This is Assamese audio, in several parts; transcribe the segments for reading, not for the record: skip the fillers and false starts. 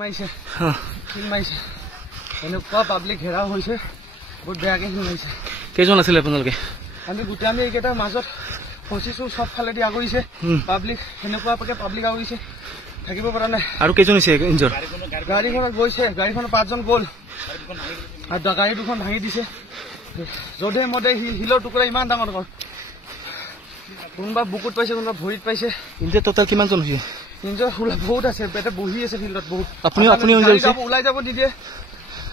মাইছে ফিল মাইছে এনেকুৱা পাব্লিক ঘেৰাও হৈছে বহুত বেয়াকে ফিল মাইছে কেইজন আছিল আপোনালোকে আমি গোটেই আমি এইকেইটাৰ মাজত ফচিছো সব ফালেদি আগৰিছে পাব্লিক এনেকুৱাকে পাব্লিক আগৰিছে থাকিব পৰা নাই আৰু কেইজন হৈছে ইনজৰ গাড়ীখনত গৈছে গাড়ীখনত 5 জন গ'ল আৰু গাড়ী দুখন ভাঙি দিছে জধে মধে হিলৰ টুকুৰা ইমান ডাঙৰ ডাঙৰ কোনোবা বুকুত পাইছে কোনোবা ভৰিত পাইছে ইনজৰ টোটাল কিমানজন হৈছে ইনজৰ বহুত আছে পেটে বহি আছে ফিল্ডত বহুত আপুনি ইনজৰ হৈছে ওলাই যাব দি দিয়ে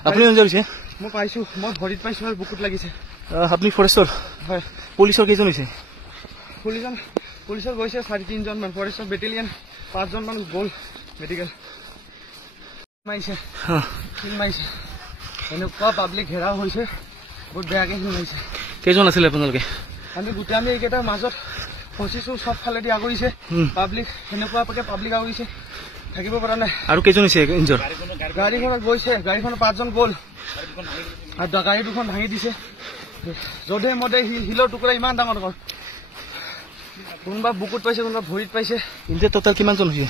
আপুনি ইনজৰ হৈছে মই পাইছো মই ভৰিত পাইছো আৰু বুকুত লাগিছে আপুনি ফৰেষ্টৰ হয় পুলিচৰ কেইজন হৈছে পুলিচৰ গৈছে 3.5 জন মান ফৰেষ্টৰ বেটেলিয়ন 5 জন মান গ'ল মেডিকেল মাইছে ফিল মাইছে এনেকুৱা পাব্লিক ঘেৰাও হৈছে বহুত বেয়াকে ফিল মাইছে কেইজন আছিল আপোনালোকে আমি গোটেই আমি এইকেইটাৰ মাজত ফচিছো সব ফালেদি আগৰিছে পাব্লিক এনেকুৱাকে পাব্লিক আগৰিছে থাকিব পৰা নাই আৰু কেইজন হৈছে ইনজৰ গাড়ীখনত গৈছে গাড়ীখনত 5 জন গ'ল আৰু গাড়ী দুখন ভাঙি দিছে জধে মধে হিলৰ টুকুৰা ইমান ডাঙৰ ডাঙৰ কোনোবা বুকুত পাইছে কোনোবা ভৰিত পাইছে ইনজৰ টোটাল কিমানজন হৈছে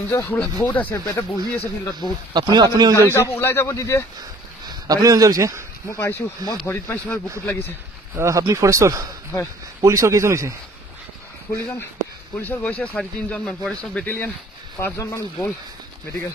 ইনজৰ বহুত আছে পেটে বহি আছে ফিল্ডত বহুত আপুনি ইনজৰ হৈছে ওলাই যাব দি দিয়ে আপুনি ইনজৰ হৈছে মই পাইছো মই ভৰিত পাইছো আৰু বুকুত লাগিছে আপুনি ফৰেষ্টৰ হয় পুলিচৰ কেইজন হৈছে পুলিচৰ গৈছে 3.5 জন মান ফৰেষ্টৰ বেটেলিয়ন 5 জন মান গ'ল মেডিকেল